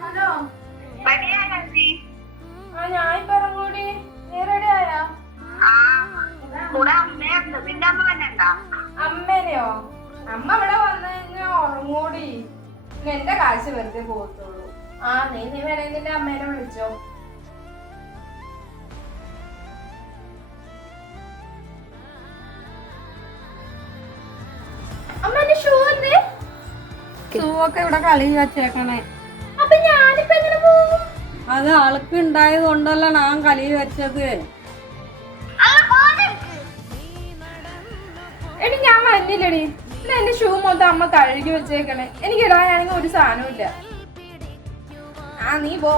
Hello ഞാൻ ഇപ്പൊ ഇറങ്ങൂടി. നീ റെഡി ആയാ? അമ്മേനെയോ? അമ്മ ഇവിടെ വന്നു കഴിഞ്ഞാ ഉറങ്ങൂടി. എന്റെ കാശ് വെറുതെ പോകത്തുള്ളൂ. നീ വേണേ നിന്റെ അമ്മേനെ വിളിച്ചോ. അമ്മേന്റെ ഷൂ എന്തേ? ഷൂ ഒക്കെ ഇവിടെ കളി വെച്ചേക്കണേ. അപ്പൊ ഞാനിപ്പോ എങ്ങനെ പോകും? അത് ആൾക്ക് ഉണ്ടായത് കൊണ്ടല്ല ഞാൻ കളി വെച്ചത്. എടി ഞാൻ വന്നില്ലടി. എന്റെ ഷൂ മൊത്തം അമ്മ കഴുകി വെച്ചേക്കണേ. എനിക്ക് ഇടാനാണെങ്കിൽ ഒരു സാധനവും ഇല്ല. നീ പോ.